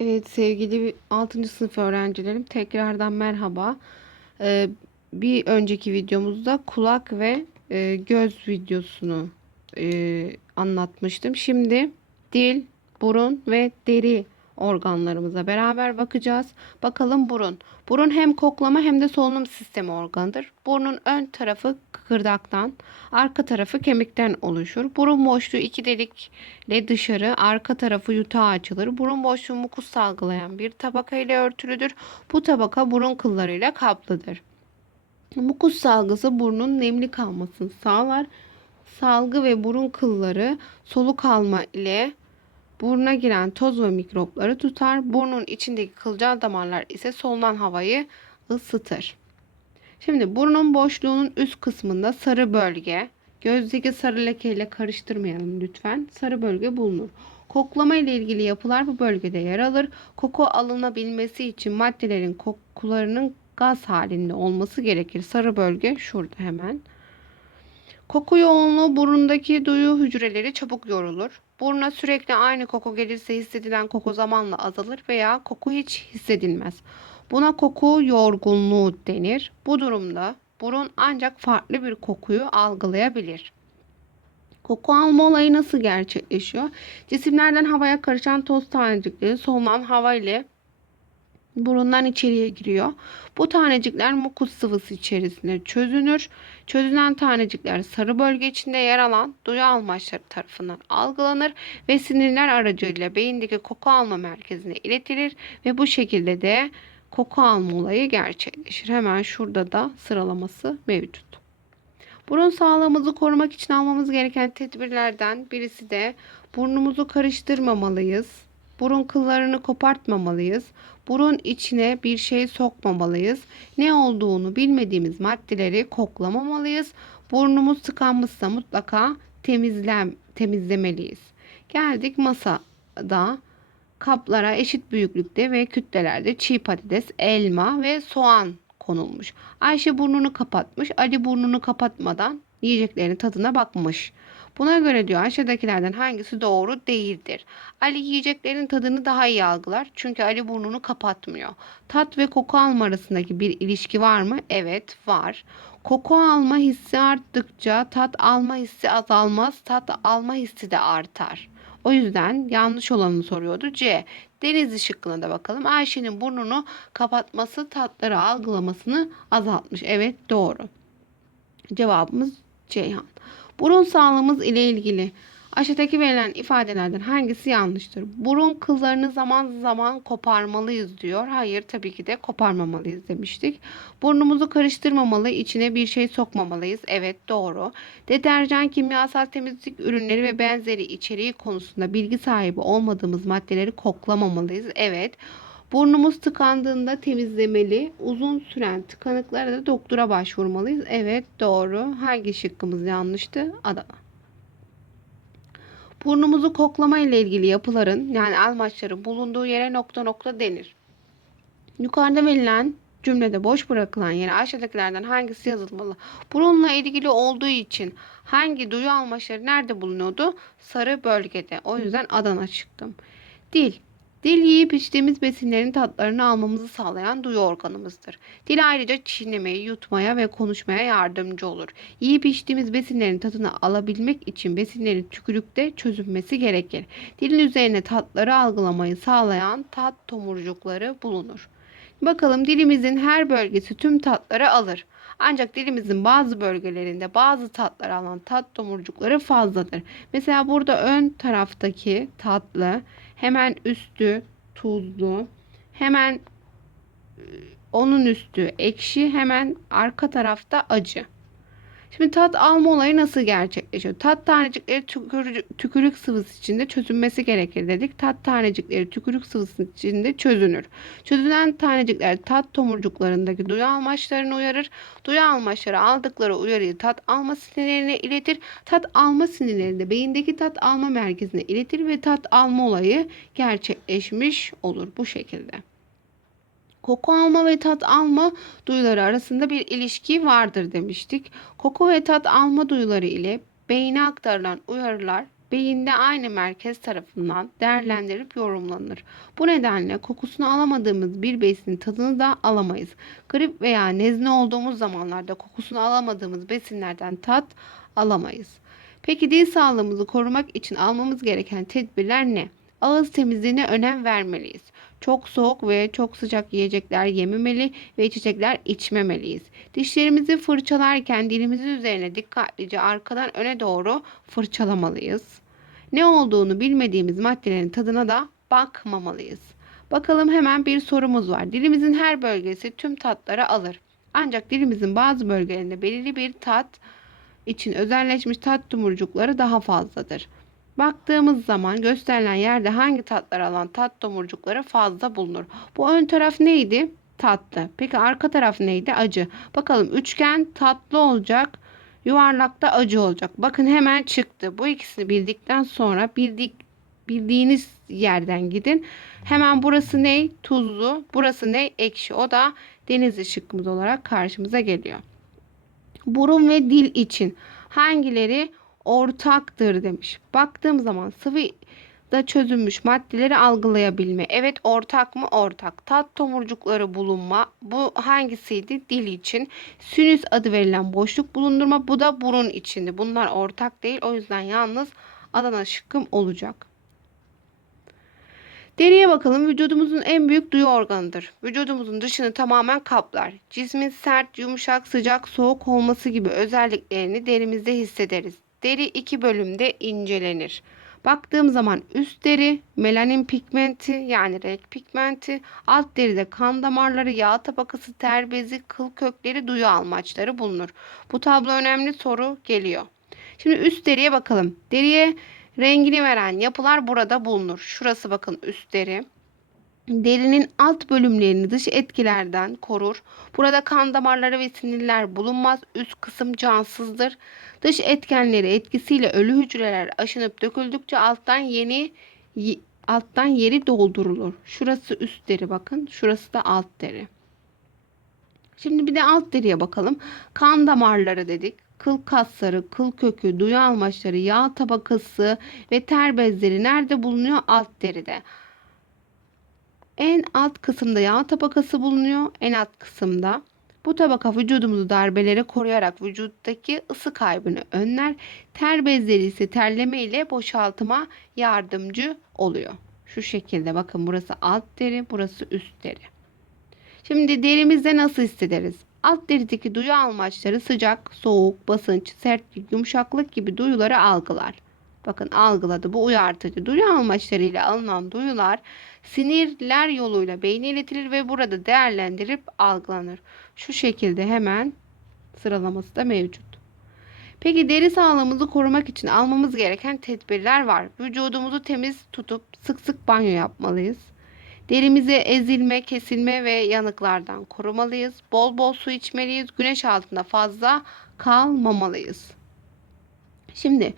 Evet sevgili 6. sınıf öğrencilerim tekrardan merhaba. Ee, bir önceki videomuzda kulak ve e, göz videosunu e, anlatmıştım. Şimdi dil, burun ve deri organlarımıza beraber bakacağız. Bakalım burun. Burun hem koklama hem de solunum sistemi organıdır. Burnun ön tarafı kıkırdaktan, arka tarafı kemikten oluşur. Burun boşluğu iki delikle dışarı, arka tarafı yutağa açılır. Burun boşluğu mukus salgılayan bir tabaka ile örtülüdür. Bu tabaka burun kıllarıyla kaplıdır. Mukus salgısı burnun nemli kalmasını sağlar. Salgı ve burun kılları soluk alma ile Buruna giren toz ve mikropları tutar. Burnun içindeki kılcal damarlar ise solunan havayı ısıtır. Şimdi burnun boşluğunun üst kısmında sarı bölge, gözdeki sarı lekeyle karıştırmayalım lütfen. Sarı bölge bulunur. Koklama ile ilgili yapılar bu bölgede yer alır. Koku alınabilmesi için maddelerin kokularının gaz halinde olması gerekir. Sarı bölge şurada hemen. Koku yoğunluğu burundaki duyu hücreleri çabuk yorulur. Buruna sürekli aynı koku gelirse hissedilen koku zamanla azalır veya koku hiç hissedilmez. Buna koku yorgunluğu denir. Bu durumda burun ancak farklı bir kokuyu algılayabilir. Koku alma olayı nasıl gerçekleşiyor? Cisimlerden havaya karışan toz tanecikleri solunan hava ile burundan içeriye giriyor. Bu tanecikler mukus sıvısı içerisinde çözünür. Çözünen tanecikler sarı bölge içinde yer alan duyu almaçları tarafından algılanır ve sinirler aracılığıyla beyindeki koku alma merkezine iletilir ve bu şekilde de koku alma olayı gerçekleşir. Hemen şurada da sıralaması mevcut. Burun sağlığımızı korumak için almamız gereken tedbirlerden birisi de burnumuzu karıştırmamalıyız. Burun kıllarını kopartmamalıyız. Burun içine bir şey sokmamalıyız. Ne olduğunu bilmediğimiz maddeleri koklamamalıyız. Burnumuz tıkanmışsa mutlaka temizlem temizlemeliyiz. Geldik masada kaplara eşit büyüklükte ve kütlelerde çiğ patates, elma ve soğan konulmuş. Ayşe burnunu kapatmış. Ali burnunu kapatmadan yiyeceklerin tadına bakmış. Buna göre diyor aşağıdakilerden hangisi doğru değildir. Ali yiyeceklerin tadını daha iyi algılar. Çünkü Ali burnunu kapatmıyor. Tat ve koku alma arasındaki bir ilişki var mı? Evet var. Koku alma hissi arttıkça tat alma hissi azalmaz. Tat alma hissi de artar. O yüzden yanlış olanı soruyordu. C. Denizli şıkkına da bakalım. Ayşe'nin burnunu kapatması tatları algılamasını azaltmış. Evet doğru. Cevabımız Ceyhan. Burun sağlığımız ile ilgili aşağıdaki verilen ifadelerden hangisi yanlıştır? Burun kıllarını zaman zaman koparmalıyız diyor. Hayır tabii ki de koparmamalıyız demiştik. Burnumuzu karıştırmamalı, içine bir şey sokmamalıyız. Evet doğru. Deterjan, kimyasal temizlik ürünleri ve benzeri içeriği konusunda bilgi sahibi olmadığımız maddeleri koklamamalıyız. Evet. Burnumuz tıkandığında temizlemeli. Uzun süren tıkanıklara da doktora başvurmalıyız. Evet doğru. Hangi şıkkımız yanlıştı? Adana. Burnumuzu koklama ile ilgili yapıların yani almaçların bulunduğu yere nokta nokta denir. Yukarıda verilen cümlede boş bırakılan yere aşağıdakilerden hangisi yazılmalı? Burunla ilgili olduğu için hangi duyu almaçları nerede bulunuyordu? Sarı bölgede. O yüzden Adana çıktım. Dil. Dil yiyip içtiğimiz besinlerin tatlarını almamızı sağlayan duyu organımızdır. Dil ayrıca çiğnemeye, yutmaya ve konuşmaya yardımcı olur. Yiyip içtiğimiz besinlerin tadını alabilmek için besinlerin tükürükte çözünmesi gerekir. Dilin üzerine tatları algılamayı sağlayan tat tomurcukları bulunur. Bakalım dilimizin her bölgesi tüm tatları alır. Ancak dilimizin bazı bölgelerinde bazı tatlar alan tat tomurcukları fazladır. Mesela burada ön taraftaki tatlı hemen üstü tuzlu, hemen e, onun üstü ekşi, hemen arka tarafta acı. Şimdi tat alma olayı nasıl gerçekleşiyor? Tat tanecikleri tükürük, sıvısı içinde çözünmesi gerekir dedik. Tat tanecikleri tükürük sıvısı içinde çözünür. Çözülen tanecikler tat tomurcuklarındaki duyu almaçlarını uyarır. Duyu almaçları aldıkları uyarıyı tat alma sinirlerine iletir. Tat alma sinirleri de beyindeki tat alma merkezine iletir ve tat alma olayı gerçekleşmiş olur bu şekilde. Koku alma ve tat alma duyuları arasında bir ilişki vardır demiştik. Koku ve tat alma duyuları ile beyne aktarılan uyarılar beyinde aynı merkez tarafından değerlendirip yorumlanır. Bu nedenle kokusunu alamadığımız bir besinin tadını da alamayız. Grip veya nezle olduğumuz zamanlarda kokusunu alamadığımız besinlerden tat alamayız. Peki dil sağlığımızı korumak için almamız gereken tedbirler ne? Ağız temizliğine önem vermeliyiz. Çok soğuk ve çok sıcak yiyecekler yememeli ve içecekler içmemeliyiz. Dişlerimizi fırçalarken dilimizin üzerine dikkatlice arkadan öne doğru fırçalamalıyız. Ne olduğunu bilmediğimiz maddelerin tadına da bakmamalıyız. Bakalım hemen bir sorumuz var. Dilimizin her bölgesi tüm tatları alır. Ancak dilimizin bazı bölgelerinde belirli bir tat için özelleşmiş tat tomurcukları daha fazladır. Baktığımız zaman gösterilen yerde hangi tatlar alan tat tomurcukları fazla bulunur. Bu ön taraf neydi? Tatlı. Peki arka taraf neydi? Acı. Bakalım üçgen tatlı olacak. Yuvarlakta acı olacak. Bakın hemen çıktı. Bu ikisini bildikten sonra bildik, bildiğiniz yerden gidin. Hemen burası ne? Tuzlu. Burası ne? Ekşi. O da denizli şıkkımız olarak karşımıza geliyor. Burun ve dil için hangileri ortaktır demiş. Baktığım zaman sıvı da çözülmüş maddeleri algılayabilme. Evet ortak mı? Ortak. Tat tomurcukları bulunma. Bu hangisiydi? Dil için. Sinüs adı verilen boşluk bulundurma. Bu da burun içindi. Bunlar ortak değil. O yüzden yalnız Adana şıkkım olacak. Deriye bakalım. Vücudumuzun en büyük duyu organıdır. Vücudumuzun dışını tamamen kaplar. Cismin sert, yumuşak, sıcak, soğuk olması gibi özelliklerini derimizde hissederiz. Deri iki bölümde incelenir. Baktığım zaman üst deri melanin pigmenti yani renk pigmenti, alt deride kan damarları, yağ tabakası, ter bezi, kıl kökleri, duyu almaçları bulunur. Bu tablo önemli soru geliyor. Şimdi üst deriye bakalım. Deriye rengini veren yapılar burada bulunur. Şurası bakın üst deri. Derinin alt bölümlerini dış etkilerden korur. Burada kan damarları ve sinirler bulunmaz. Üst kısım cansızdır. Dış etkenleri etkisiyle ölü hücreler aşınıp döküldükçe alttan yeni alttan yeri doldurulur. Şurası üst deri bakın. Şurası da alt deri. Şimdi bir de alt deriye bakalım. Kan damarları dedik. Kıl kasları, kıl kökü, duyu almaçları, yağ tabakası ve ter bezleri nerede bulunuyor? Alt deride. En alt kısımda yağ tabakası bulunuyor. En alt kısımda. Bu tabaka vücudumuzu darbelere koruyarak vücuttaki ısı kaybını önler. Ter bezleri ise terleme ile boşaltıma yardımcı oluyor. Şu şekilde bakın burası alt deri, burası üst deri. Şimdi derimizde nasıl hissederiz? Alt derideki duyu almaçları sıcak, soğuk, basınç, sertlik, yumuşaklık gibi duyuları algılar. Bakın algıladı bu uyartıcı. Duyu almaçlarıyla alınan duyular sinirler yoluyla beyne iletilir ve burada değerlendirip algılanır. Şu şekilde hemen sıralaması da mevcut. Peki deri sağlığımızı korumak için almamız gereken tedbirler var. Vücudumuzu temiz tutup sık sık banyo yapmalıyız. Derimizi ezilme, kesilme ve yanıklardan korumalıyız. Bol bol su içmeliyiz. Güneş altında fazla kalmamalıyız. Şimdi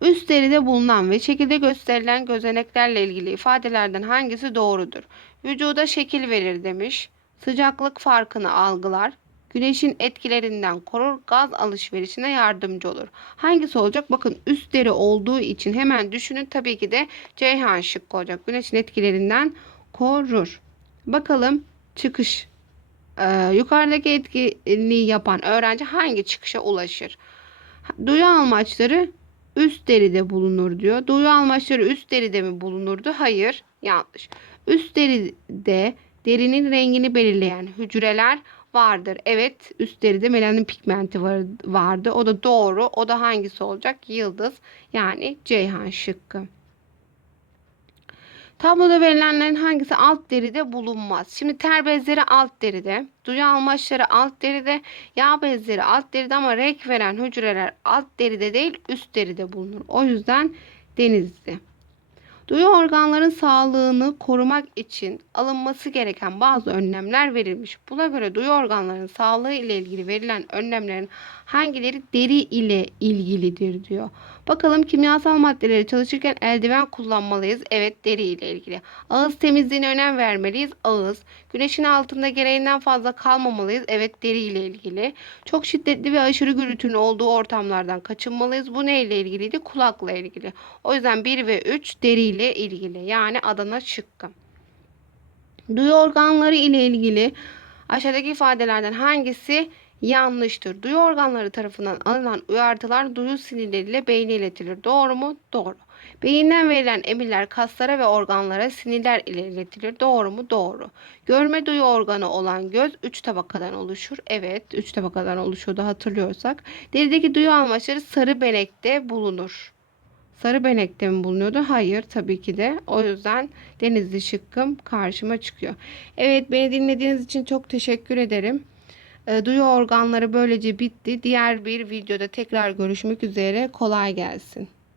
Üst deride bulunan ve şekilde gösterilen gözeneklerle ilgili ifadelerden hangisi doğrudur? Vücuda şekil verir demiş. Sıcaklık farkını algılar. Güneşin etkilerinden korur, gaz alışverişine yardımcı olur. Hangisi olacak? Bakın üst deri olduğu için hemen düşünün. Tabii ki de Ceyhan şıkkı olacak. Güneşin etkilerinden korur. Bakalım çıkış. Ee, yukarıdaki etkinliği yapan öğrenci hangi çıkışa ulaşır? Duyu almaçları üst deride bulunur diyor. Duyu almaçları üst deride mi bulunurdu? Hayır. Yanlış. Üst deride derinin rengini belirleyen hücreler vardır. Evet üst deride melanin pigmenti var, vardı. O da doğru. O da hangisi olacak? Yıldız yani Ceyhan şıkkı. Tabloda verilenlerin hangisi alt deride bulunmaz? Şimdi ter bezleri alt deride, duyu almaçları alt deride, yağ bezleri alt deride ama renk veren hücreler alt deride değil üst deride bulunur. O yüzden denizli. Duyu organların sağlığını korumak için alınması gereken bazı önlemler verilmiş. Buna göre duyu organlarının sağlığı ile ilgili verilen önlemlerin hangileri deri ile ilgilidir diyor. Bakalım kimyasal maddeleri çalışırken eldiven kullanmalıyız. Evet deri ile ilgili. Ağız temizliğine önem vermeliyiz. Ağız. Güneşin altında gereğinden fazla kalmamalıyız. Evet deri ile ilgili. Çok şiddetli ve aşırı gürültünün olduğu ortamlardan kaçınmalıyız. Bu ne ile ilgiliydi? Kulakla ilgili. O yüzden 1 ve 3 deri ile ilgili. Yani Adana şıkkı. Duyu organları ile ilgili aşağıdaki ifadelerden hangisi yanlıştır? Duyu organları tarafından alınan uyartılar duyu sinirleriyle beyne iletilir. Doğru mu? Doğru. Beyinden verilen emirler kaslara ve organlara sinirler ile iletilir. Doğru mu? Doğru. Görme duyu organı olan göz 3 tabakadan oluşur. Evet 3 tabakadan oluşuyordu hatırlıyorsak. Derideki duyu amaçları sarı benekte bulunur. Sarı benekte mi bulunuyordu? Hayır tabii ki de. O yüzden denizli şıkkım karşıma çıkıyor. Evet beni dinlediğiniz için çok teşekkür ederim. E, duyu organları böylece bitti. Diğer bir videoda tekrar görüşmek üzere. Kolay gelsin.